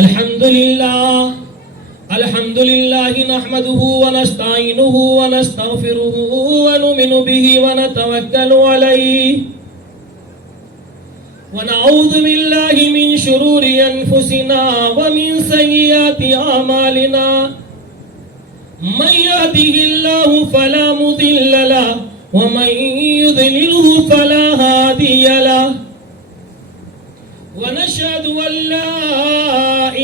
الحمد لله نحمده ونستعينه ونستغفره ونؤمن به ونتوكل عليه ونعوذ بالله من شرور أنفسنا ومن سيئات أعمالنا من يهده الله فلا مضل له ومن يضلله فلا هادي له ونشهد أن لا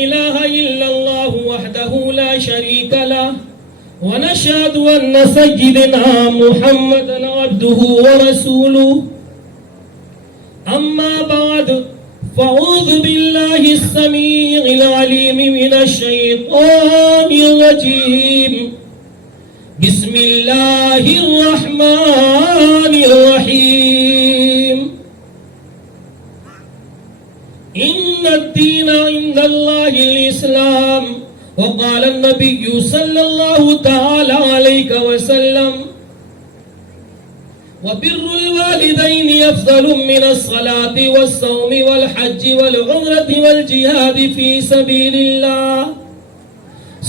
إله إلا الله وحده لا شريك له ونشهد أن سيدنا محمدا عبده ورسوله أما بعد فأعوذ بالله السميع العليم من الشيطان الرجيم بسم الله الرحمن الرحيم إن الدين عند الله الإسلام وقال النبي صلى الله تعالى عليه وسلم وبر الوالدين أفضل من الصلاة والصوم والحج والعمرة والجهاد في سبيل الله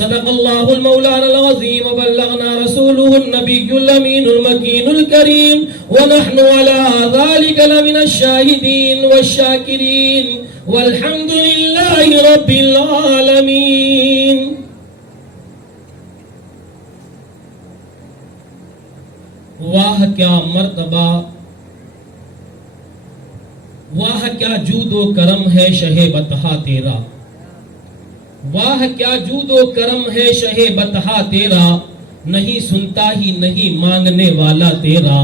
صدق الله المولانا العظيم وبلغنا رسوله النبي الأمين المكين الكريم ونحن على ذلك لمن الشاهدين والشاكرين والحمد لله رب العالمين. واہ کیا مرتبہ، واہ کیا جود و کرم ہے شہ بطحا تیرا، واہ کیا جود و کرم ہے شہ بطحا تیرا، نہیں سنتا ہی نہیں مانگنے والا تیرا.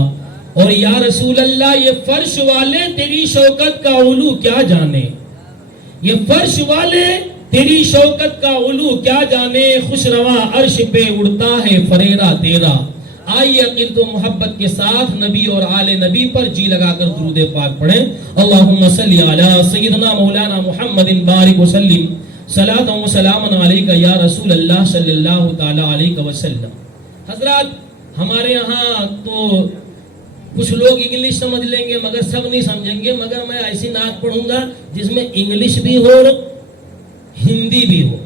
اور یا رسول اللہ یہ فرش والے تیری شوکت کا علو کیا جانے، یہ فرش والے تیری شوکت کا علو کیا جانے، خوش رواں عرش پہ اڑتا ہے فریرا تیرا. آئیے عقیدت و محبت کے ساتھ نبی اور آل نبی پر جی لگا کر درود پاک پڑھیں. اللہم صلی علی سیدنا مولانا محمد بارک وسلم صلاۃ و سلام علیک یا رسول اللہ صلی اللہ تعالی علیہ وسلم. حضرات ہمارے یہاں تو کچھ لوگ انگلش سمجھ لیں گے مگر سب نہیں سمجھیں گے، مگر میں ایسی نعت پڑھوں گا جس میں انگلش بھی ہو اور ہندی بھی ہو،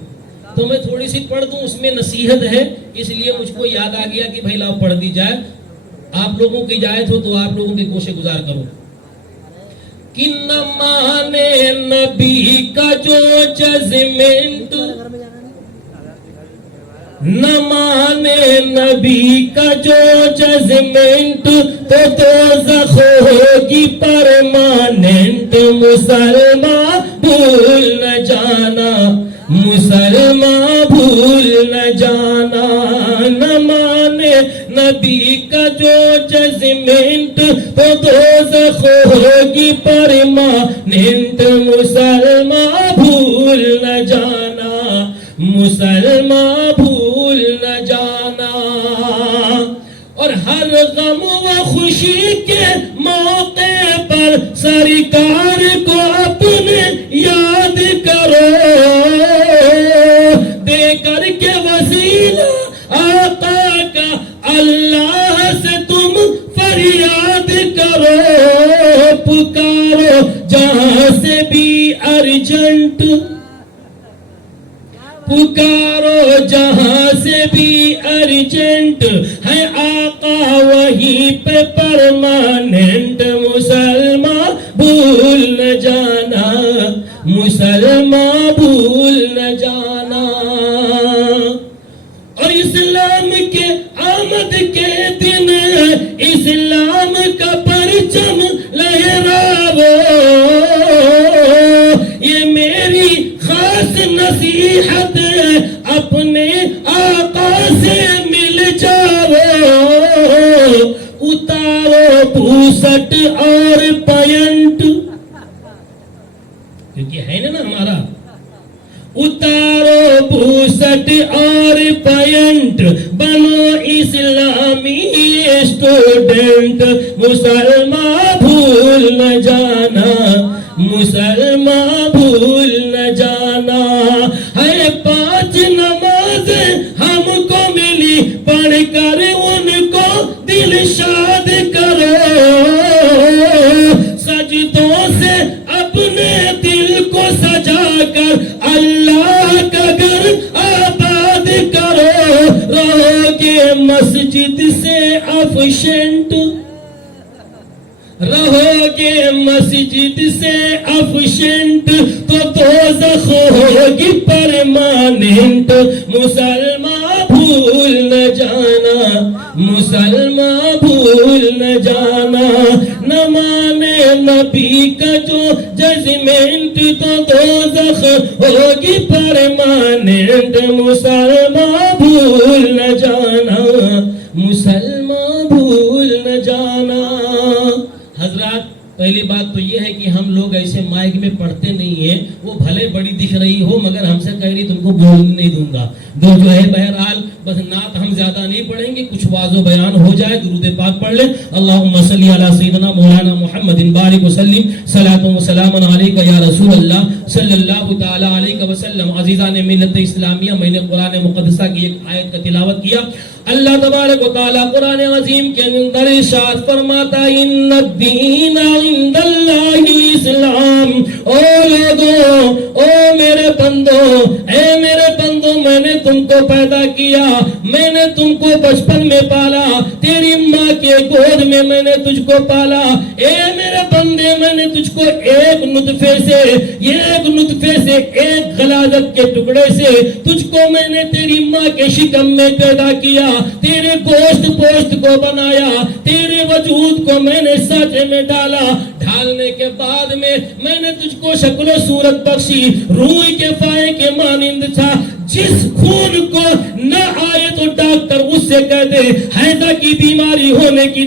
تو میں تھوڑی سی پڑھ دوں، اس میں نصیحت ہے اس لیے مجھ کو یاد آ گیا کہ بھائی لاؤ پڑھ دی جائے. آپ لوگوں کی اجازت ہو تو آپ لوگوں کی کوشش گزار کروں. کہ نہ مانے نبی کا جو ججمنٹ، نہ مانے نبی کا جو ججمنٹ تو دوزخ ہوگی پرماننٹ. مسلمان بھول نہ جانا، مسلمان بھول نہ جانا. نہ مانے نبی کا جو ججمنٹ تو دوزخ ہوگی پرماننٹ. مسلمان بھول نہ جانا، مسلمان بھول نہ جانا. اور ہر غم و خوشی کے موقع پر سرکار کو اپنے یاد کرو، دے کر کے وسیلہ آقا کا اللہ سے تم فریاد کرو. پکارو جہاں سے بھی ارجنٹ، پکارو جہاں سے بھی ارجنٹ، ہے آقا وہیں پہ پرماننٹ. مسلمان بھول نہ جانا، مسلمان بھول نہ جانا. اور اسلام کے آمد کے دن اسلام کا پرچم لہراؤ، یہ میری خاص نصیحت ہے، اپنے آقا سے مل جاؤ. اتارو بوسٹ اور پینٹ، کیونکہ ہے نا ہمارا، اتارو بوسٹ اور پینٹ، بنو اسلامی اسٹوڈنٹ. مسلمان بھول نہ جانا، مسلمان بھول نہ جانا. ہے 5 نمازیں ہم کو ملی، پڑھ کر ان کو دل شاد کرو. سجدوں سے اپنے دل کو سجا کر اللہ افشنٹ رہو گے مسجد سے افشنٹ تو دوزخ ہوگی پرماننٹ مسلمان بھول نہ جانا مسلمان بھول نہ جانا نہ مانے نبی کا جو ججمنٹ تو دوزخ ہوگی پرماننٹ مسلمان بھول نہ جانا مسلمان بھول نہ جانا. حضرات پہلی بات تو یہ ہے کہ ہم لوگ ایسے مائک میں پڑھتے نہیں ہیں, وہ بھلے بڑی دکھ رہی ہو مگر ہم سے کہہ رہی تم کو بولنے نہیں دوں گا. جو ہے بہرحال بس نعت ہم زیادہ نہیں پڑھیں گے, کچھ واضح و بیان ہو جائے, درود پاک پڑھ لیں. اللہم صلی علی سیدنا مولانا محمد بارک وسلم صلاۃ و سلام علیک یا رسول اللہ صلی اللہ تعالی علیہ وسلم. عزیزان ملت اسلامیہ, میں نے قرآن مقدسہ کی ایک آیت کا تلاوت کیا. اللہ تبارک و تعالی قرآن عظیم کے اندر ارشاد فرماتا ہے ان الدین عند اللہ الاسلام. او لوگو, او میرے بندو, اے میرے بندو, میں نے تم کو پیدا کیا, میں نے تم کو بچپن میں پالا, تیری ماں کے گود میں نے تجھ کو پالا. اے میرے بندے, میں نے تجھ کو ایک نطفے سے, ایک نطفے سے, ایک غلاظت کے ٹکڑے سے تجھ کو میں نے تیری ماں کے شکم میں پیدا کیا, تیرے گوشت پوشت کو بنایا, تیرے وجود کو میں نے سانچے میں ڈالا. ڈالنے کے بعد میں نے تجھ کو شکل و صورت بخشی, روئی کے فائے کے مانند تھا. جس خون کو نہ آئے تو ڈاکٹر اس سے کہہ دے حیضہ کی بیماری ہونے کی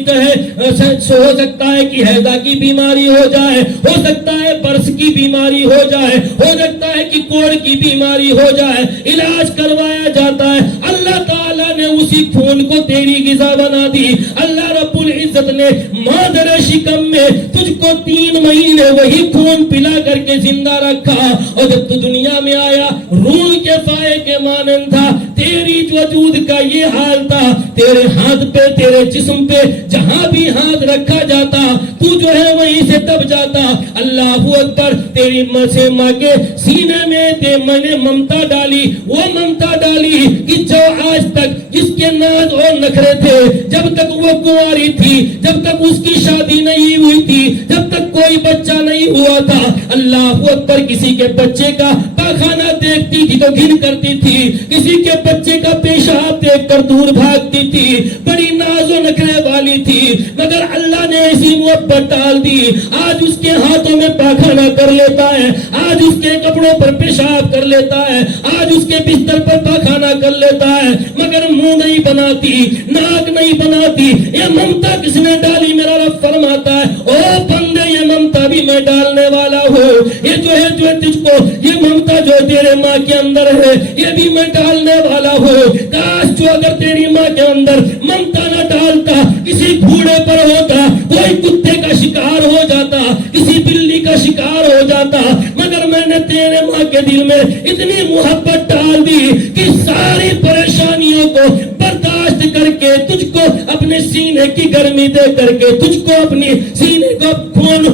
ہو سکتا ہے کہ حیضہ کی بیماری ہو جائے, ہو سکتا ہے برس کی بیماری ہو جائے, ہو سکتا ہے کہ کوڑ کی بیماری ہو جائے, علاج کروایا جاتا ہے. اللہ تعالیٰ نے اسی خون کو تیری غذا بنا دی. اللہ رب العزت نے مادر شکم میں تجھ کو 3 مہینے وہی خون پلا کر کے زندہ رکھا, اور جب تو دنیا میں آیا روح کے فائے کے مانند تھا. تیری وجود کا یہ حال تھا, تیرے ہاتھ پہ, تیرے جسم پہ جہاں بھی ہاتھ رکھا جاتا تو جو ہے وہیں سے دب جاتا. اللہ اکبر. تیری ماں کے سینے میں میں نے ممتا ڈالی, وہ ممتا ڈالی کہ جو آج تک جس کے ناز اور نخرے تھے, جب تک وہ کنواری تھی, جب تک اس کی شادی نہیں ہوئی تھی, جب تک کوئی بچہ نہیں ہوا تھا, اللہ اکبر, کسی کے بچے کا پاخانہ دیکھتی تھی تو گھن کرتی تھی, کسی کے بچے کا پیشاب دیکھ کر دور بھاگتی تھی, بڑی ناز و نخرے والی تھی. مگر اللہ نے ایسی محبت ڈال دی, آج اس کے ہاتھوں میں پاخانہ کر لیتا ہے, آج اس کے کپڑوں پر پیشاب کر لیتا ہے, آج اس کے بستر پر پاخانہ کر لیتا ہے, مگر منہ نہیں بناتی, ناک نہیں بناتی. یہ ممتا کس نے ڈالی؟ میرا رب فرماتا ہے او بندے, یہ ممتا بھی میں ڈالنے والا ہوں. یہ جو ہے تجھ کو, یہ ممتا جو تیرے ماں کے اندر ہے, یہ بھی میں ڈالنے والا ہوں. کاش جو اگر تیری ماں کے اندر ممتا نہ ڈالتا, کسی گھوڑے پر ہوتا, کوئی کتے کا شکار ہو جاتا, کسی بلی کا شکار ہو جاتا, مگر میں نے تیرے ماں کے دل میں اتنی محبت ڈال دی کہ ساری پریشانیوں کو برداشت کر کے تجھ کو اپنے سینے کی گرمی دے کر کے, تجھ کو اپنی سینے کو خون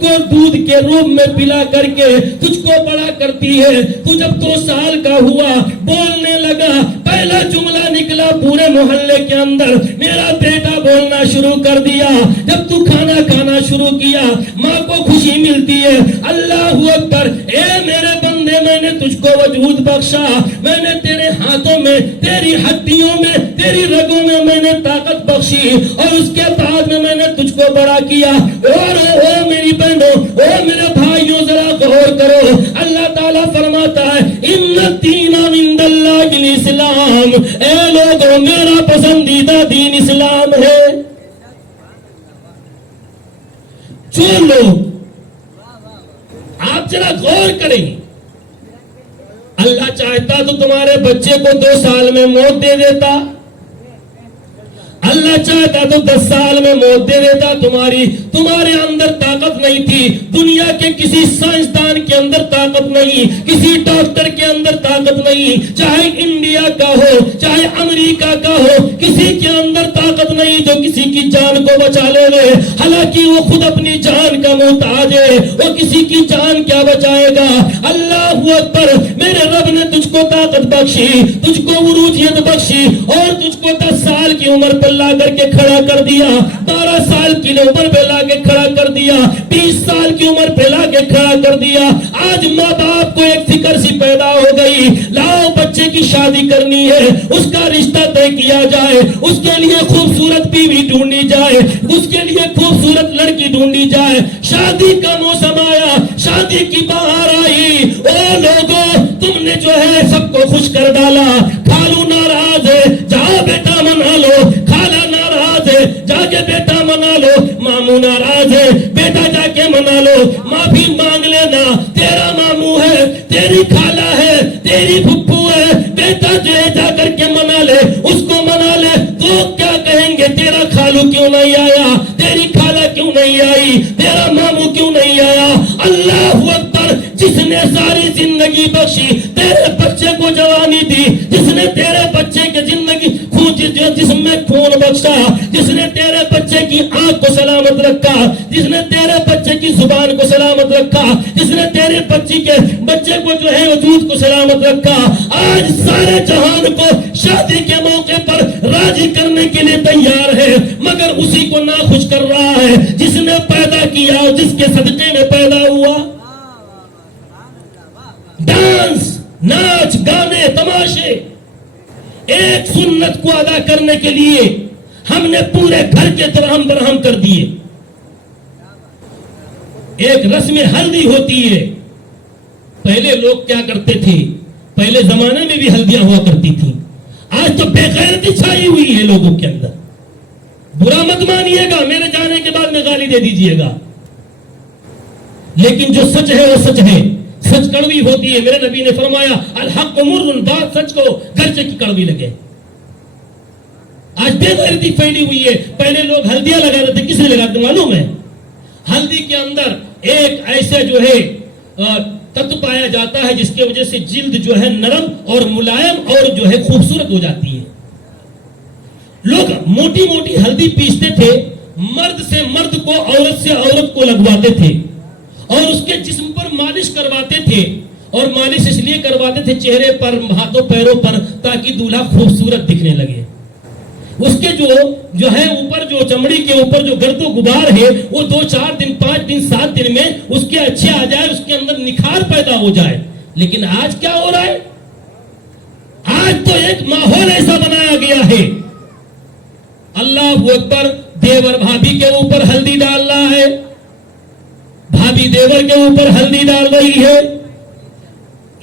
کو دودھ کے روپ میں پلا کر کے تجھ کو بڑا کرتی ہے. تو جب 2 سال کا ہوا, بولنے لگا, پہلا جملہ نکلا پورے محلے کے اندر, میرا بیٹا بولنا شروع کر دیا. جب تو کھانا کھانا شروع کیا, ماں کو خوشی ملتی ہے. اللہ اکبر. اے میرے بندے, میں نے تجھ کو وجود بخشا, میں نے تیرے ہاتھوں میں, تیری ہڈیوں میں, تیری رگوں میں میں نے طاقت بخشی, اور اس کے بعد میں نے تجھ کو بڑا کیا. اور او میری بہنوں, او میرے بھائیوں, ذرا غور کرو. اللہ تعالیٰ فرماتا ہے ان الدین عند اللہ الاسلام. اے لوگوں, میرا پسندیدہ دین اسلام ہے. جو لوگ, آپ ذرا غور کریں, اللہ چاہتا تو تمہارے بچے کو 2 سال میں موت دے دیتا, اللہ چاہتا تو 10 سال میں موت دے دیتا. تمہارے اندر طاقت نہیں تھی, دنیا کے کسی سائنسدان کے اندر طاقت نہیں, کسی ڈاکٹر کے اندر طاقت نہیں, چاہے انڈیا کا ہو, چاہے امریکہ کا ہو, کسی کے اندر طاقت نہیں جو کسی کی جان کو بچا لے گئے. حالانکہ وہ خود اپنی جان کا محتاج ہے, وہ کسی کی جان کیا بچائے گا. اللہ اکبر. میرے رب نے تجھ کو طاقت بخشی, تجھ کو عروجیت بخشی, اور تجھ کو 10 سال کی عمر پر لا کر کے کھڑا کر دیا, 12 سال کی عمر پہ لا کے کھڑا کر دیا, 20 سال کی عمر پہ لا کے کھڑا کر دیا. آج ماں باپ کو ایک فکر سی پیدا ہو گئی, لاؤ بچے کی شادی کرنی ہے, اس کا رشتہ طے کیا جائے, اس کے لیے خوبصورت بیوی ڈھونڈی جائے, اس کے لیے خوبصورت لڑکی ڈھونڈی جائے. شادی کا موسم آیا, شادی کی بہار آئی, او لوگوں تم نے جو ہے سب کو خوش کر ڈالا. کھالو ناراض ہے, جاؤ بیٹا منا لو, خالہ ناراض ہے, جا کے بیٹا منا لو, ماموں ناراض ہے, بیٹا جا کے منا لو, معافی مانگ لینا, تیرا ماموں ہے, تیری خالہ ہے, تیری پھپھو ہے, بیٹا جو ہے جا کر کے منا لے, اس کو منا لے. تو کیا کہیں گے, تیرا خالو کیوں نہیں آیا, تیری خالہ کیوں نہیں آئی, تیرا ماموں کیوں نہیں آیا. اللہ اکبر, جس نے ساری زندگی بخشی, تیرے بچے کو جوانی دی, جس نے تیرے بچے کے زندگی جس میں خون بخشا, جس نے تیرے بچے کی آنکھ کو سلامت رکھا, جس نے تیرے بچے کی زبان کو سلامت رکھا, جس نے تیرے بچے کو جو ہے وجود کو سلامت رکھا, آج سارے جہان کو شادی کے موقع پر راضی کرنے کے لیے تیار ہے, مگر اسی کو ناخوش کر رہا ہے جس نے پیدا کیا اور جس کے صدقے میں پیدا ہوا. ڈانس, ناچ, گانے, تماشے, ایک سنت کو ادا کرنے کے لیے ہم نے پورے گھر کے درہم برہم کر دیے. ایک رسم ہلدی ہوتی ہے. پہلے لوگ کیا کرتے تھے, پہلے زمانے میں بھی ہلدیاں ہوا کرتی تھیں, آج تو بے غیرتی چھائی ہوئی ہے لوگوں کے اندر. برا مت مانیے گا, میرے جانے کے بعد میں گالی دے دیجئے گا, لیکن جو سچ ہے وہ سچ ہے. سچ کڑوی ہوتی ہے. میرے نبی نے فرمایا الحق مر, بات سچ کو گرچہ کی کڑوی لگے. آج بے غیرتی پھیلی ہوئی ہے. پہلے لوگ ہلدیاں لگاتے تھے, کس لیے لگاتے معلوم ہے؟ ہلدی کے اندر ایک ایسے جو ہے تتو پایا جاتا ہے جس کی وجہ سے جلد جو ہے نرم اور ملائم اور جو ہے خوبصورت ہو جاتی ہے. لوگ موٹی موٹی ہلدی پیستے تھے, مرد سے مرد کو, عورت سے عورت کو لگواتے تھے اور اس کے جسم پر مالش کرواتے تھے. اور مالش اس لیے کرواتے تھے چہرے پر, ہاتھوں پیروں پر, تاکہ دولہا خوبصورت دکھنے لگے. اس کے جو ہے اوپر, جو چمڑی کے اوپر جو گرد و غبار ہے, وہ 2-4 دن 5 دن 7 دن میں اس کے اچھے آ جائے, اس کے اندر نکھار پیدا ہو جائے. لیکن آج کیا ہو رہا ہے, آج تو ایک ماحول ایسا بنایا گیا ہے. اللہ اکبر, دیور بھابھی کے اوپر ہلدی ڈال رہا ہے, بھابھی دیور کے اوپر ہلدی ڈال رہی ہے,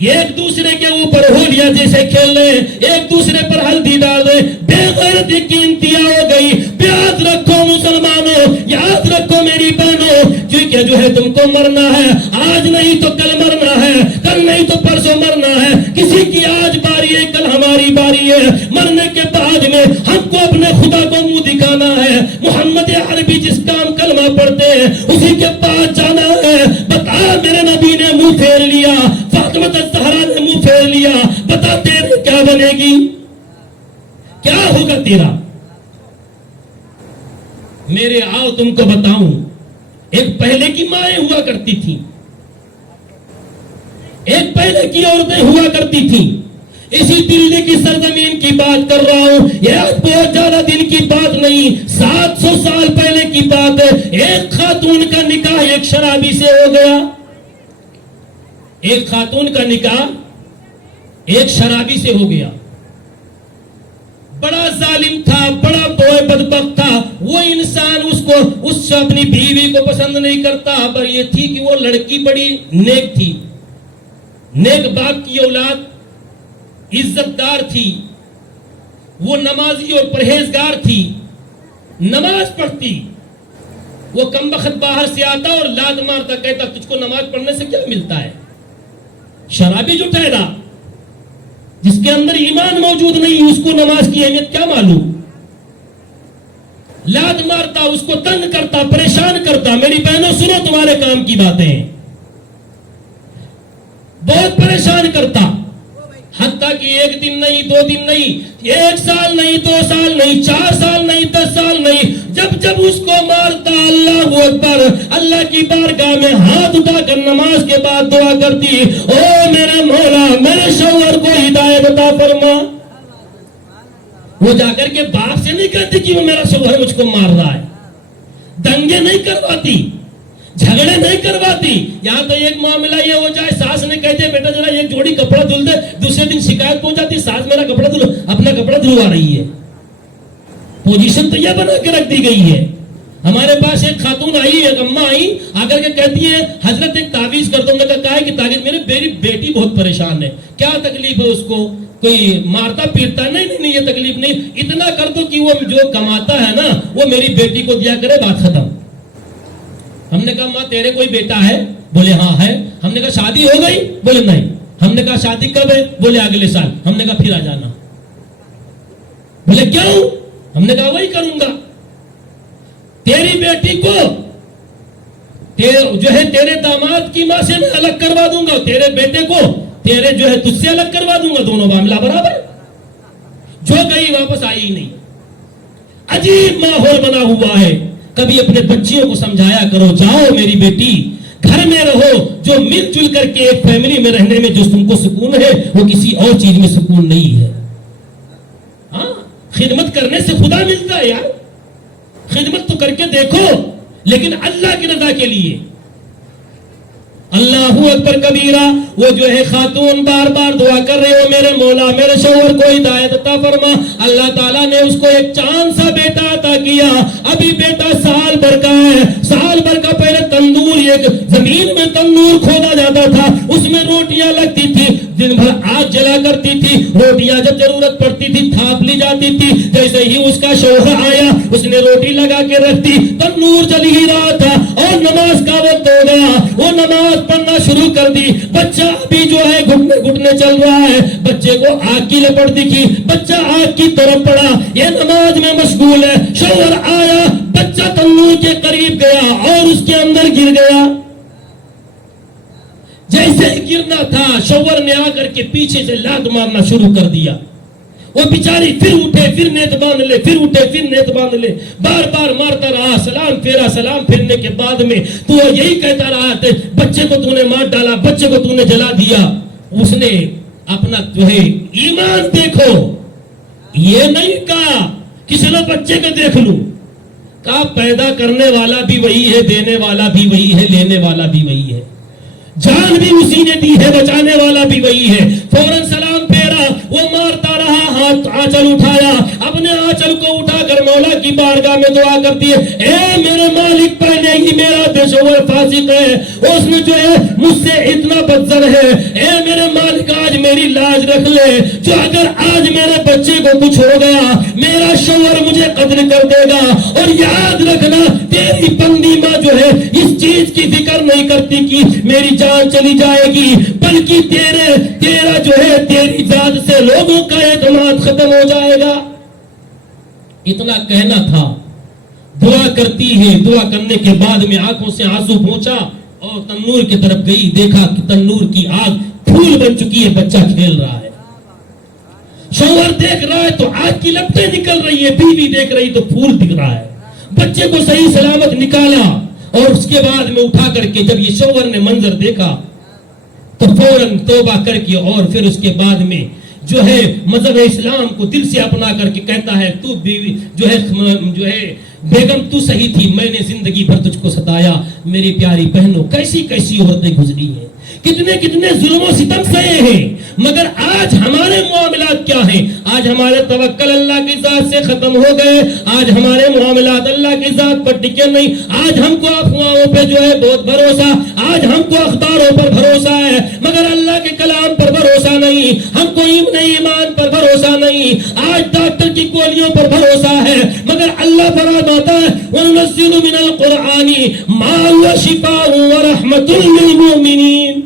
ایک دوسرے کے اوپر ہولیاں جیسے کھیل رہے ہیں, ایک دوسرے پر ہلدی ڈال رہے. بے غیرتی کی انتہا ہو گئی. یاد رکھو مسلمانوں, یاد رکھو میری بہنوں, کیونکہ جو ہے تم کو مرنا ہے, آج نہیں تو کل مرنا ہے, کل نہیں تو پرسوں مرنا ہے. کسی کی آج باری ہے, کل ہماری باری ہے. مرنے کے بعد میں ہم کو اپنے خدا کو منہ دکھانا ہے. محمد عربی جس کام کلمہ پڑھتے ہیں اسی کے پاس جانا ہے. بتا, میرے نبی نے منہ پھیر لیا, فاطمہ الزہرا نے منہ پھیر لیا, بتا تیرے کیا بنے گی, کیا ہوگا تیرا. میرے آؤ تم کو بتاؤں, ایک پہلے کی مائیں ہوا کرتی تھی, ایک پہلے کی عورتیں ہوا کرتی تھی. اسی دلی کی سرزمین کی بات کر رہا ہوں, یہ بہت زیادہ دن کی بات نہیں, 700 سال پہلے کی بات ہے. ایک خاتون کا نکاح ایک شرابی سے ہو گیا. ایک خاتون کا نکاح ایک شرابی سے ہو گیا. بڑا ظالم تھا, بڑا بدبخت تھا وہ انسان. اس اپنی بیوی کو پسند نہیں کرتا, پر یہ تھی کہ وہ لڑکی بڑی نیک تھی, نیک باپ کی اولاد, عزت دار تھی, وہ نمازی اور پرہیزگار تھی, نماز پڑھتی. وہ کمبخت باہر سے آتا اور لاد مارتا, کہتا تجھ کو نماز پڑھنے سے کیا ملتا ہے. شرابی جو ٹھہرا, جس کے اندر ایمان موجود نہیں, اس کو نماز کی اہمیت کیا معلوم. لاد مارتا, اس کو تنگ کرتا, پریشان کرتا. میری بہنوں سنو تمہارے کام کی باتیں, بہت پریشان کرتا. حتیٰ کہ ایک دن نہیں, 2 دن نہیں, 1 سال نہیں, 2 سال نہیں, 4 سال نہیں, 10 سال نہیں, جب اس کو مارتا, اللہ اکبر, اللہ کی بارگاہ میں ہاتھ اٹھا کر نماز کے بعد دعا کرتی, او میرے مولا, میرے شوہر کو ہدایت عطا فرما. وہ جا کر کے باپ سے نہیں کہتی کہ وہ میرا شوہر مجھ کو مار رہا ہے، دنگے نہیں کرواتی، جھگڑے نہیں کرواتی. یہاں تو ایک معاملہ یہ ہو جائے، ساس نے کہتے بیٹا ذرا ایک جوڑی کپڑا دھل دے، دوسرے دن شکایت پہنچ جاتی ساس میرا کپڑا دھلو، اپنا کپڑا دھلوا رہی ہے. پوزیشن تو یہ بنا کے رکھ دی گئی ہے. ہمارے پاس ایک خاتون آئی، ایک اماں آئی، آ کر کے کہتی ہے حضرت ایک تعویذ کر دو. میں کہا ہے کہ تعویذ؟ میری بیٹی بہت پریشان ہے. کیا تکلیف ہے اس کو؟ کوئی مارتا پیٹتا؟ نہیں یہ تکلیف نہیں، اتنا کر دو کہ وہ جو کماتا ہے نا وہ میری بیٹی کو دیا کرے، بات ختم. ہم نے کہا ماں تیرے کوئی بیٹا ہے؟ بولے ہاں ہے. ہم نے کہا شادی ہو گئی؟ بولے نہیں. ہم نے کہا شادی کب ہے؟ بولے اگلے سال. ہم نے کہا پھر آ جانا. بولے کیوں؟ ہم نے کہا وہی کروں گا. تیری بیٹی کو جو ہے تیرے داماد کی ماں سے میں الگ کروا دوں گا، تیرے بیٹے کو تیرے جو ہے تجھ سے الگ کروا دوں گا، دونوں معاملہ برابر. جو گئی واپس آئی ہی نہیں. عجیب ماحول بنا ہوا ہے. کبھی اپنے بچیوں کو سمجھایا کرو، جاؤ میری بیٹی گھر میں رہو، جو مل جل کر کے ایک فیملی میں رہنے میں جو تم کو سکون ہے وہ کسی اور چیز میں سکون نہیں ہے. ہاں خدمت کرنے سے خدا ملتا ہے یار، خدمت تو کر کے دیکھو لیکن اللہ کی رضا کے لیے. اللہ اکبر کبیرہ. وہ جو ہے خاتون بار بار دعا کر رہے ہو میرے مولا میرے شوہر کو ہدایت عطا فرما. اللہ تعالیٰ نے اس کو ایک چاند سا بیٹا عطا کیا. ابھی بیٹا سال بھر کا ہے. سال بھر کا پہلے تندور، ایک زمین میں تندور کھودا جاتا تھا، اس میں روٹیاں لگتی تھی، دن بھر آگ جلا کرتی تھی، روٹیاں جب ضرورت پڑتی تھی تھاپ لی جاتی تھی. جیسے ہی اس کا شوہر آیا اس نے روٹی لگا کے رکھ دی، تندور جل ہی رہا تھا اور نماز کا وقت ہو گیا. وہ نماز پڑھنا شروع کر دی. بچہ ابھی جو ہے گھٹنے گھٹنے چل رہا ہے. بچے کو آگ کی لپٹ دکھی، بچہ آگ کی طرف پڑا، یہ نماز میں مشغول ہے. شوہر آیا، بچہ تندور کے قریب گیا اور اس کے اندر گر گیا. جیسے گرنا تھا شوہر نے آ کر کے پیچھے سے لات مارنا شروع کر دیا. وہ بیچاری پھر اٹھے، پھر نیت باندھ لے، پھر اٹھے، پھر نیت باندھ لے، بار بار مارتا رہا. سلام پھیرا، سلام پھیرنے کے بعد میں تو یہی کہتا رہا تھے بچے کو تو نے مار ڈالا، بچے کو تو نے جلا دیا. اس نے اپنا جو ہے ایمان دیکھو، یہ نہیں کہا کہ چلو بچے کو دیکھ لوں، کہا پیدا کرنے والا بھی وہی ہے، دینے والا بھی وہی ہے، لینے والا بھی وہی ہے، جان بھی اسی نے دی ہے، بچانے والا بھی وہی ہے. فوراً سلام پھیرا. وہ مارتا رہا، ہاتھ آنچل اٹھایا، اپنے آنچل کو اٹھا کر مولا کی بارگاہ میں دعا کرتی ہے، اے میرے مالک پہلے ہی میرا پیشور فاسق ہے، اس میں جو ہے مجھ سے اتنا بدزر ہے، اے میرے مالک آج میری لاج رکھ لے. جو اگر آج میرے بچے کو کچھ ہو گیا میرا شوہر مجھے قتل کر دے گا. اور یاد رکھنا تیری بندی ماں جو ہے اس چیز کی فکر نہیں کرتی کہ میری جان چلی جائے گی، بلکہ تیرا جو ہے تیری ذات سے لوگوں کا اعتماد ختم ہو جائے گا. اتنا کہنا تھا. دعا کرتی ہے، دعا کرنے کے بعد میں آنکھوں سے آنسو پہنچا اور تنور کی طرف گئی. دیکھا کہ تنور کی آگ پھول بن چکی ہے، بچہ کھیل رہا ہے. شوہر دیکھ رہا ہے تو آگ کی لپٹیں نکل رہی ہے، بیوی دیکھ رہی تو پھول دکھ رہا ہے. بچے کو صحیح سلامت نکالا اور اس کے بعد میں اٹھا کر کے جب یہ شوہر نے منظر دیکھا تو فوراً توبہ کر کے اور پھر اس کے بعد میں جو ہے مذہب اسلام کو دل سے اپنا کر کے کہتا ہے تو بیوی جو ہے بیگم تو صحیح تھی، میں نے زندگی بھر تجھ کو ستایا. میری پیاری بہنوں کیسی کیسی عورتیں گزری ہیں، کتنے کتنے ظلم و ستم سہے ہیں، مگر آج ہمارے معاملات کیا ہیں؟ آج ہمارے توکل اللہ کی ذات سے ختم ہو گئے. آج ہمارے معاملات اللہ کی ذات پر ٹکے نہیں. آج ہم کو افواہوں پہ جو ہے بہت بھروسہ، آج ہم کو اخباروں پر بھروسہ ہے مگر اللہ کے کلام پر بھروسہ نہیں. ہم کو ایمان پر بھروسہ نہیں. آج ڈاکٹر کی گولیوں پر بھروسہ ہے مگر اللہ فرماتا ہے وَنُنَزِّلُ مِنَ الْقُرْآنِ مَا هُوَ شِفَاءٌ وَرَحْمَةٌ لِّلْمُؤْمِنِينَ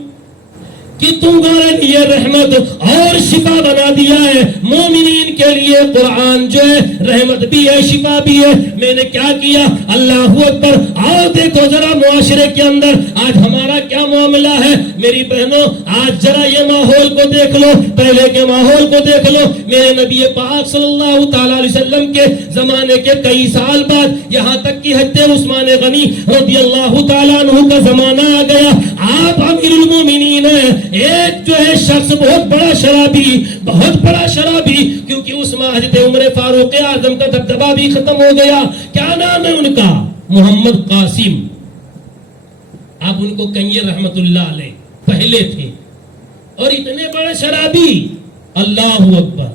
کہ تمہارے لیے رحمت اور شفا بنا دیا ہے. مومنین کے لیے قرآن جو ہے رحمت بھی ہے، شفا بھی ہے. میں نے کیا کیا؟ اللہ اکبر. آؤ دیکھو ذرا معاشرے کے اندر آج ہمارا کیا معاملہ ہے. میری بہنوں آج ذرا یہ ماحول کو دیکھ لو، پہلے کے ماحول کو دیکھ لو. میرے نبی پاک صلی اللہ تعالی علیہ وسلم کے زمانے کے کئی سال بعد یہاں تک کہ حضرت عثمان غنی رضی اللہ تعالیٰ عنہ کا زمانہ آ گیا. آپ امیر المومنین ہیں، ایک جو ہے شخص بہت بڑا شرابی، کیونکہ اس میں حضرت عمر فاروق اعظم کا دبدبہ بھی ختم ہو گیا. کیا نام ہے ان کا؟ محمد قاسم. آپ ان کو کہیں رحمت اللہ علیہ پہلے تھے، اور اتنے بڑے شرابی، اللہ اکبر،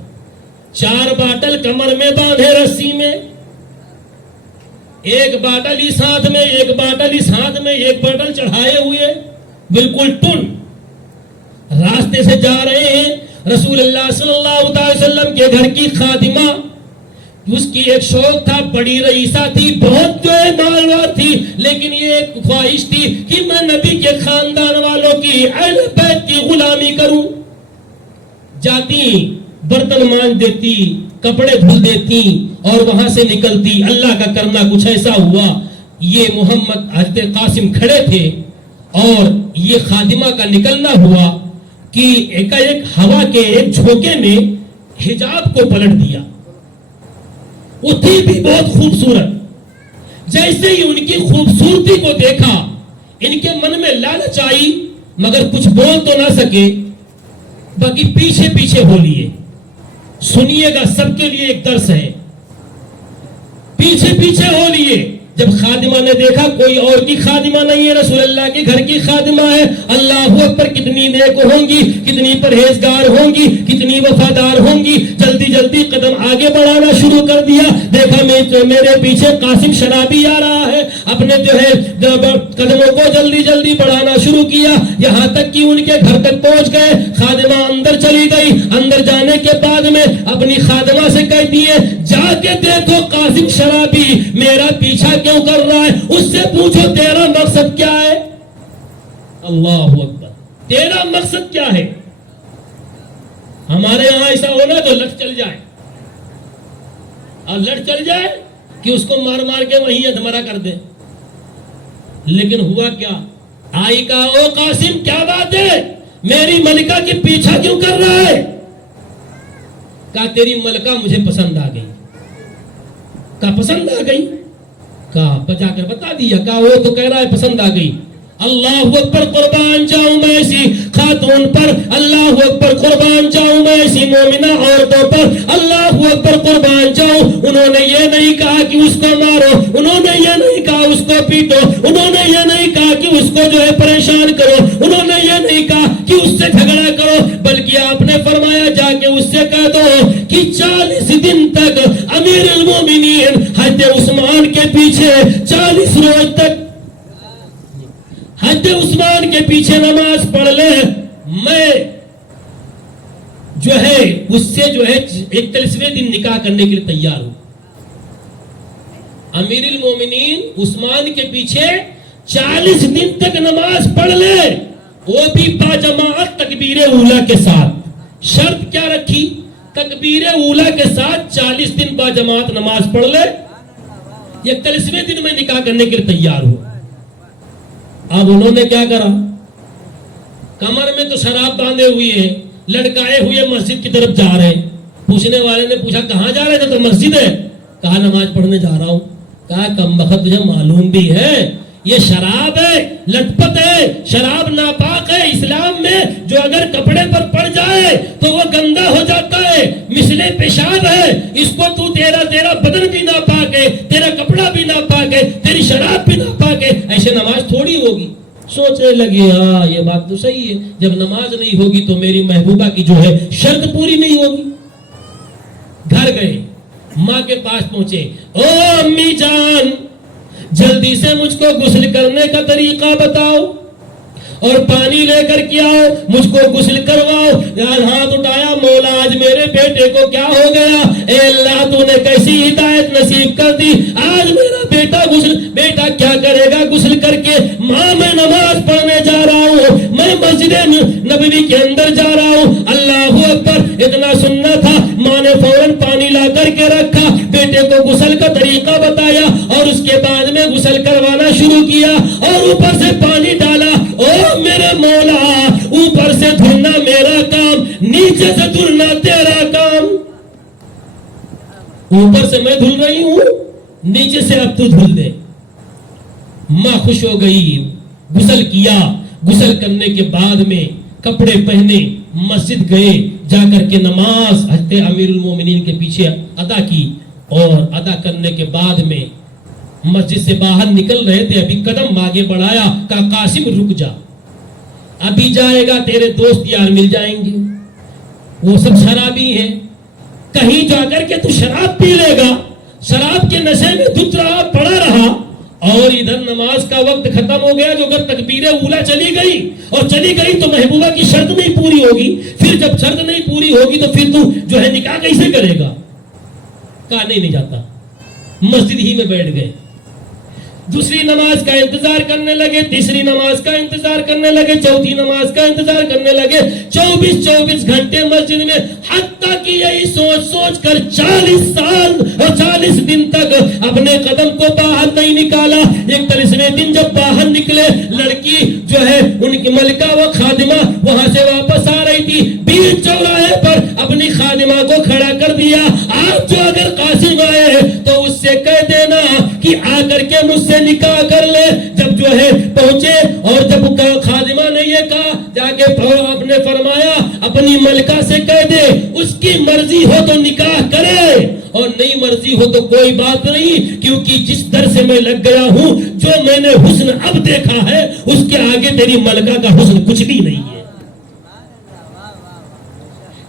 4 باٹل کمر میں باندھے رسی میں، ایک باٹل اس ہاتھ میں، ایک باٹل اس ہاتھ میں، ایک باٹل چڑھائے ہوئے، بالکل ٹن راستے سے جا رہے ہیں. رسول اللہ صلی اللہ علیہ وسلم کے گھر کی خادمہ، اس کی ایک شوق تھا، بڑی رئیسہ تھی، بہت جو ہے مالدار تھی، لیکن یہ ایک خواہش تھی کہ میں نبی کے خاندان والوں کی اہل بیت کی غلامی کروں. جاتی، برتن مانج دیتی، کپڑے دھل دیتی اور وہاں سے نکلتی. اللہ کا کرنا کچھ ایسا ہوا، یہ محمد حضرت قاسم کھڑے تھے اور یہ خادمہ کا نکلنا ہوا کہ ایک ہوا کے ایک جھونکے نے حجاب کو پلٹ دیا. وہ تھی بھی بہت خوبصورت. جیسے ہی ان کی خوبصورتی کو دیکھا، ان کے من میں لالچ آئی، مگر کچھ بول تو نہ سکے، باقی پیچھے پیچھے ہو لیے. سنیے گا، سب کے لیے ایک درس ہے. پیچھے پیچھے ہو لیے. جب خادمہ نے دیکھا کوئی اور کی خادمہ نہیں ہے، رسول اللہ کے گھر کی خادمہ ہے، اللہ اکبر، کتنی نیک ہوں گی، کتنی پرہیزگار ہوں گی، کتنی وفادار ہوں گی. جلدی جلدی قدم آگے بڑھانا شروع کر دیا. دیکھا میرے پیچھے قاسم شرابی آ رہا ہے، اپنے جو ہے قدموں کو جلدی جلدی بڑھانا شروع کیا، یہاں تک کہ ان کے گھر تک پہنچ گئے. خادمہ اندر چلی گئی. اندر جانے کے بعد میں اپنی خادمہ سے کہتی ہے، جا کے دیکھو قاسم شرابی میرا پیچھا کیوں کر رہا ہے، اس سے پوچھو تیرا مقصد کیا ہے. اللہ اکبر، تیرا مقصد کیا ہے؟ ہمارے یہاں ایسا ہونا تو لٹ چل جائے، اور لٹ چل جائے کہ اس کو مار مار کے وہیں ادھمرا کر دے. لیکن ہوا کیا؟ آئی کہا، او قاسم کیا بات ہے، میری ملکہ کے پیچھا کیوں کر رہا ہے؟ کہا تیری ملکہ مجھے پسند آ گئی. کہا پسند آ گئی؟ کہا بجا کر بتا دیا. کہا وہ تو کہہ رہا ہے پسند آ گئی. اللہ اکبر، قربان جاؤں میں ایسی خاتون پر، اللہ اکبر، قربان جاؤں میں ایسی مومنہ عورتوں پر، اللہ اکبر، قربان جاؤں. انہوں نے یہ نہیں کہا کہ اس کو مارو، انہوں نے یہ نہیں کہا اس کو پیٹو، انہوں نے یہ نہیں کہا کہ اس کو جو ہے پریشان کرو، انہوں نے یہ نہیں کہا کہ اس سے جھگڑا کرو، بلکہ آپ نے فرمایا جا کے اس سے کہہ دو کہ 40 دن تک امیر المومنین حضرت عثمان کے پیچھے 40 روز تک حضرت عثمان کے پیچھے نماز پڑھ لے، میں جو ہے اس سے جو ہے 41ویں دن نکاح کرنے کے لیے تیار ہوں. امیر المومنین عثمان کے پیچھے 40 دن تک نماز پڑھ لے، وہ بھی باجماعت تکبیر اولا کے ساتھ. شرط کیا رکھی؟ تکبیر اولا کے ساتھ 40 دن باجماعت نماز پڑھ لے، 41ویں دن میں نکاح کرنے کے لیے تیار ہوں. اب انہوں نے کیا کرا؟ کمر میں تو شراب باندھے ہوئے ہیں، لڑکائے ہوئے مسجد کی طرف جا رہے ہیں. پوچھنے والے نے پوچھا کہاں جا رہے تھے؟ تو مسجد ہے. کہا نماز پڑھنے جا رہا ہوں. کہا کم بخت تجھے معلوم بھی ہے یہ شراب ہے، لٹ پٹ ہے، شراب ناپاک ہے. اسلام میں جو اگر کپڑے پر پڑ جائے تو وہ گندا ہو جاتا ہے، مثل پیشاب ہے. اس کو تو تیرا بدن بھی ناپاک ہے، تیرا کپڑا بھی ناپاک ہے، تیری شراب بھی ناپاک ہے، ایسے نماز تھوڑی ہوگی. سوچنے لگے ہاں یہ بات تو صحیح ہے، جب نماز نہیں ہوگی تو میری محبوبہ کی جو ہے شرط پوری نہیں ہوگی. گھر گئے، ماں کے پاس پہنچے. او امی جان، جلدی سے مجھ کو غسل کرنے کا طریقہ بتاؤ اور پانی لے کر کے آؤ، مجھ کو غسل کرواؤ. ہاتھ اٹھایا، مولا آج میرے بیٹے کو کیا ہو گیا؟ اے اللہ تو نے کیسی ہدایت نصیب کر دی، آج میرا بیٹا بیٹا کیا کرے گا غسل کر کے؟ ماں میں نماز پڑھنے جا رہا ہوں، میں مسجد نبوی کے اندر جا رہا ہوں. اللہ اکبر، اتنا سننا تھا. ماں نے فوراً پانی لا کر کے رکھا، بیٹے کو غسل کا طریقہ بتایا اور اس کے بعد میں غسل کروانا شروع کیا اور اوپر سے پانی ڈالا. او میرے مولا، اوپر سے دھلنا میرا کام، نیچے سے دھلنا تیرا کام. اوپر سے میں دھل رہی ہوں، نیچے سے اب تو دھل دے. ماں خوش ہو گئی، غسل کیا. غسل کرنے کے بعد میں کپڑے پہنے مسجد گئے, جا کر کے نماز حضرت امیر المومنین کے پیچھے ادا کی, اور ادا کرنے کے بعد میں مسجد سے باہر نکل رہے تھے, ابھی قدم آگے بڑھایا, کہا قاسم رک جا, ابھی جائے گا تیرے دوست یار مل جائیں گے, وہ سب شرابی ہیں, کہیں جا کر کے تو شراب پی لے گا, شراب کے نشے میں دھت رہا پڑا رہا, اور ادھر نماز کا وقت ختم ہو گیا, جو اگر تکبیر اولا چلی گئی اور چلی گئی تو محبوبہ کی شرط نہیں پوری ہوگی, پھر جب شرط نہیں پوری ہوگی تو پھر تو جو ہے نکاح کیسے کرے گا؟ کہا نہیں جاتا, مسجد ہی میں بیٹھ گئے, دوسری نماز کا انتظار کرنے لگے, تیسری نماز کا انتظار کرنے لگے, چوتھی نماز کا انتظار کرنے لگے, 24 گھنٹے مسجد میں, حتیٰ کہ یہی سوچ سوچ کر 40 سال اور 40 دن تک اپنے قدم کو باہر نہیں نکالا. ایک 40ویں دن جب باہر نکلے, لڑکی جو ہے ان کی ملکہ و خادمہ وہاں سے واپس آ رہی تھی, بیچ چوراہے پر اپنی خادمہ کو کھڑا کر دیا, آپ جو اگر قاسم آئے تو اس سے کہہ دینا کہ آ کر کے مجھ سے نکاح کر لے. جب جو ہے پہنچے اور جب خادمہ نے یہ کہا, جا کے آپ نے فرمایا اپنی ملکہ سے کہہ دے اس کی مرضی ہو تو نکاح کرے اور نہیں مرضی ہو تو کوئی بات نہیں, کیونکہ جس در سے میں لگ گیا ہوں, جو میں نے حسن اب دیکھا ہے اس کے آگے تیری ملکہ کا حسن کچھ بھی نہیں ہے.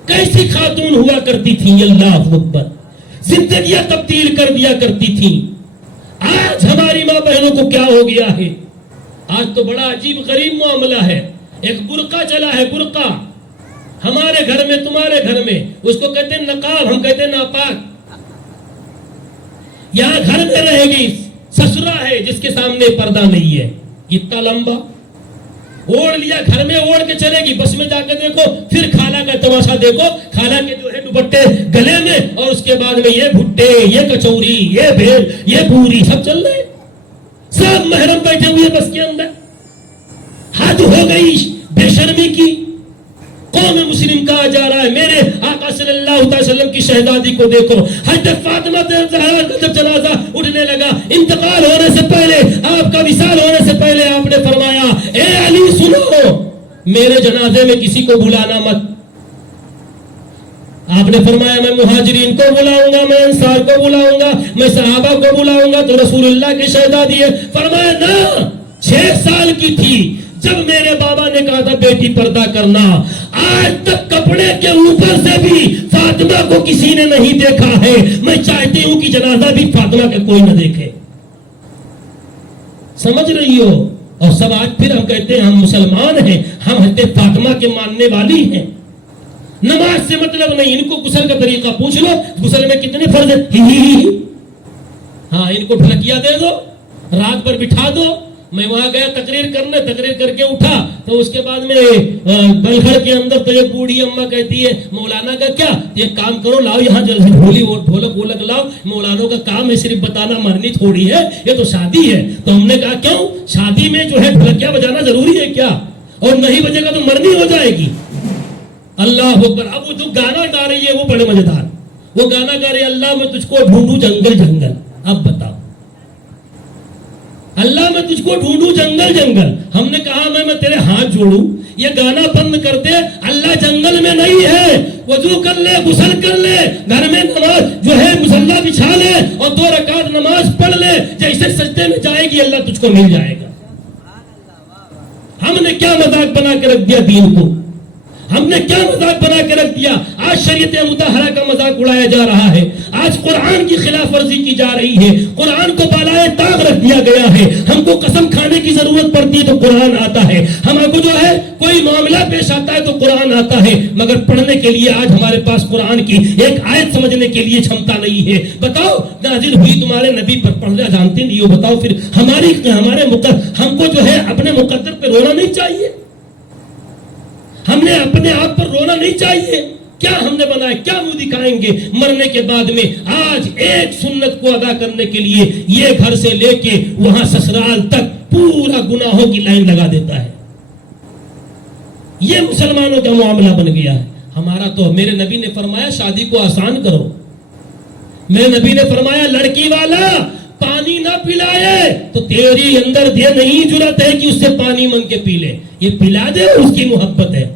کیسی خاتون ہوا کرتی تھی, اللہ اکبر, زندگیاں تبدیل کر دیا کرتی تھی. آج ہماری ماں بہنوں کو کیا ہو گیا ہے؟ آج تو بڑا عجیب غریب معاملہ ہے. ایک برقع چلا ہے, برقع ہمارے گھر میں تمہارے گھر میں, اس کو کہتے ہیں نقاب, ہم کہتے ہیں ناپاک. یہاں گھر میں رہے گی, سسرا ہے جس کے سامنے پردہ نہیں ہے, اتنا لمبا اوڑھ لیا, گھر میں اوڑھ کے چلے گی, بس میں جا کے دیکھو, پھر خالہ کا تماشا دیکھو, خالہ کے جو ہے دوپٹے گلے میں, اور اس کے بعد میں یہ بھٹے, یہ کچوری, یہ بھیل, یہ پوری سب چل رہے, سب محرم بیٹھے ہوئے بس کے اندر. حد ہو گئی بے شرمی کی. قوم مسلم کہا جا رہا ہے. میرے آقا صلی اللہ علیہ وسلم کی شہزادی کو دیکھو, حضرت فاطمہ زہرا کا جب جنازہ اٹھنے لگا, انتقال ہونے سے پہلے, آپ کا وصال ہونے سے پہلے آپ نے فرمایا, اے علی سنو, میرے جنازے میں کسی کو بلانا مت. آپ نے فرمایا میں مہاجرین کو بلاؤں گا, میں انصار کو بلاؤں گا, میں صحابہ کو بلاؤں گا, تو رسول اللہ کی شہزادی ہے. فرمایا نہ, 6 سال کی تھی جب میرے بابا نے کہا تھا بیٹی پردہ کرنا. آج تک کپڑے کے اوپر سے بھی فاطمہ کو کسی نے نہیں دیکھا ہے. میں چاہتی ہوں کہ جنازہ بھی فاطمہ کے کوئی نہ دیکھے. سمجھ رہی ہو؟ اور سب آج پھر ہم کہتے ہیں ہم مسلمان ہیں, ہم حضرت فاطمہ کے ماننے والی ہیں. نماز سے مطلب نہیں, ان کو غسل کا طریقہ پوچھ لو, غسل میں کتنے فرض ہیں, ہاں ان کو ڈھلکیا دے دو, رات پر بٹھا دو. میں وہاں گیا تقریر کرنے, تقریر کر کے اٹھا تو اس کے بعد میں بلگھڑ کے اندر تو ایک بوڑھی اماں کہتی ہے مولانا کا کیا, ایک کام کرو, لاؤ یہاں جلدی ڈھولک وولک لاؤ, مولانوں کا کام ہے صرف بتانا, مرنی تھوڑی ہے, یہ تو شادی ہے. تو ہم نے کہا کیوں, شادی میں جو ہے ڈھولکیا بجانا ضروری ہے کیا, اور نہیں بجے گا تو مرنی ہو جائے گی. اللہ اکبر. اب وہ جو گانا گا رہی ہے وہ بڑے مزیدار, وہ گانا گا رہی ہے, اللہ میں تجھ کو ڈھونڈوں جنگل جنگل. اب بتاؤ, اللہ میں تجھ کو ڈھونڈوں جنگل جنگل. ہم نے کہا میں تیرے ہاتھ جوڑوں, یہ گانا بند کر دے, اللہ جنگل میں نہیں ہے. وضو کر لے, غسل کر لے, گھر میں نماز جو ہے مصلی بچھا لے اور 2 رکعت نماز پڑھ لے, جیسے سجدے میں جائے گی اللہ تجھ کو مل جائے گا. ہم نے کیا مذاق بنا کے رکھ دیا دین کو, ہم نے کیا مذاق بنا کے رکھ دیا. آج شریعت مطہرہ کا مذاق اڑایا جا رہا ہے, آج قرآن کی خلاف ورزی کی جا رہی ہے, قرآن کو بالائے طاق رکھ دیا گیا ہے. ہم کو قسم کھانے کی ضرورت پڑتی ہے تو قرآن آتا ہے, ہم کو جو ہے کوئی معاملہ پیش آتا ہے تو قرآن آتا ہے, مگر پڑھنے کے لیے آج ہمارے پاس قرآن کی ایک آیت سمجھنے کے لیے چھمتا نہیں ہے. بتاؤ نازل ہوئی تمہارے نبی پر, پڑھنا جانتے نہیں ہو, بتاؤ پھر ہم کو جو ہے اپنے مقدر پہ رونا نہیں چاہیے, ہم نے اپنے آپ پر رونا نہیں چاہیے. کیا ہم نے بنایا, کیا منہ دکھائیں گے مرنے کے بعد میں. آج ایک سنت کو ادا کرنے کے لیے یہ گھر سے لے کے وہاں سسرال تک پورا گناہوں کی لائن لگا دیتا ہے. یہ مسلمانوں کا معاملہ بن گیا ہے. ہمارا تو, میرے نبی نے فرمایا شادی کو آسان کرو, میرے نبی نے فرمایا لڑکی والا پانی نہ پلائے تو تیری اندر یہ نہیں جرات ہے کہ اس سے پانی منگ کے پی لے. یہ پلا دے اس کی محبت ہے,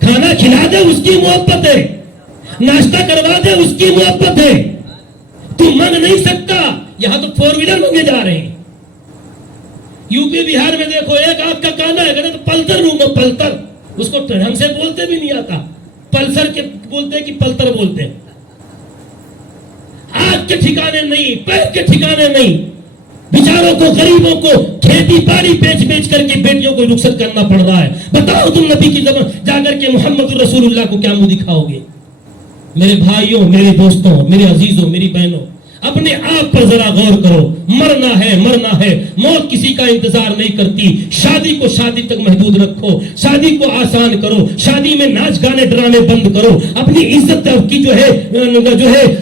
کھانا کھلا دے اس کی محبت ہے, ناشتہ کروا دے اس کی محبت ہے. تو مانگ نہیں سکتا. یہاں تو 4 ویلر مانگے جا رہے ہیں. یو پی بہار میں دیکھو, ایک آپ کا کانا ہے تو پلسر لوں گا, پلسر. اس کو ہم سے بولتے بھی نہیں آتا, پلسر کے بولتے کہ پلسر بولتے. آگ کے ٹھکانے نہیں, پیر کے ٹھکانے نہیں. بیچاروں کو, غریبوں کو کھیتی باڑی بیچ بیچ کر کے بیٹیوں کو رخصت کرنا پڑ رہا ہے. بتاؤ تم نبی کی زبان جا کر کے محمد رسول اللہ کو کیا منہ دکھاؤ گے؟ میرے بھائیوں, میرے دوستوں, میرے عزیزوں, میری بہنوں, اپنے آپ پر ذرا غور کرو. مرنا ہے, مرنا ہے. موت کسی کا انتظار نہیں کرتی. شادی کو شادی تک محدود رکھو, شادی کو آسان کرو, شادی میں ناچ گانے ڈرامے بند کرو. اپنی عزت کی جو ہے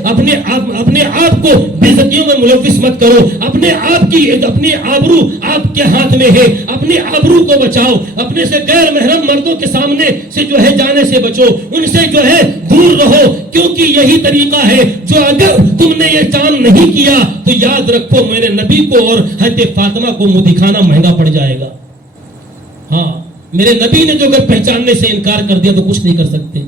اپنے آپ کو بےعزتیوں میں ملوث مت کرو. اپنے آبرو آپ کے ہاتھ میں ہے. اپنے آبرو کو بچاؤ. اپنے سے غیر محرم مردوں کے سامنے سے جو ہے جانے سے بچو, ان سے جو ہے دور رہو, کیونکہ یہی طریقہ ہے جو اگر تم نے یہ نہیں کیا تو یاد رکھو میرے نبی کو اور حضرت فاطمہ کو منہ دکھانا مہنگا پڑ جائے گا. ہاں, میرے نبی نے جو اگر پہچاننے سے انکار کر دیا تو کچھ نہیں کر سکتے.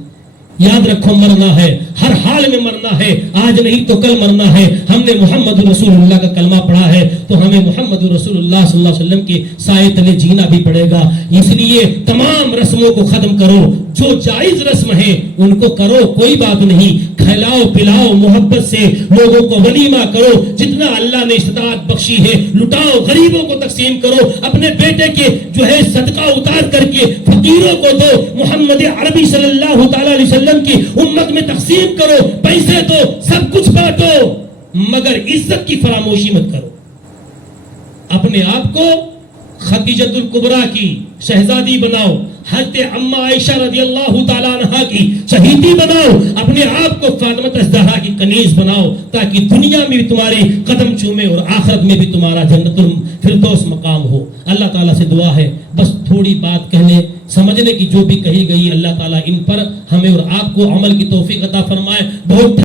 یاد رکھو, مرنا ہے, ہر حال میں مرنا ہے. آج نہیں تو کل مرنا ہے. ہم نے محمد رسول اللہ کا کلمہ پڑھا ہے تو ہمیں محمد رسول اللہ صلی اللہ علیہ وسلم کے سائے تلے جینا بھی پڑے گا. اس لیے تمام رسموں کو ختم کرو. جو جائز رسم ہے ان کو کرو, کوئی بات نہیں. کھلاؤ پلاؤ, محبت سے لوگوں کو ولیمہ کرو. جتنا اللہ نے استطاعت بخشی ہے لٹاؤ, غریبوں کو تقسیم کرو. اپنے بیٹے کے جو ہے صدقہ اتار کر کے فقیروں کو دو. محمد عربی صلی اللہ تعالی علیہ وسلم کی امت میں تقسیم کرو. پیسے دو, سب کچھ بانٹو, مگر عزت کی فراموشی مت کرو. اپنے آپ کو خدیجۃ الکبریٰ کی شہزادی بناؤ, حضرت اما عائشہ رضی اللہ تعالیٰ عنہا کی شہیدی بناؤ. اپنے آپ کو فاطمہ الزہرا کی کنیز بناؤ تاکہ دنیا میں بھی تمہاری قدم چومے اور آخرت میں بھی تمہارا جنت الفردوس مقام ہو. اللہ تعالیٰ سے دعا ہے بس تھوڑی بات کہنے سمجھنے کی جو بھی کہی گئی, اللہ تعالیٰ ان پر ہمیں اور آپ کو عمل کی توفیق عطا فرمائے. بہت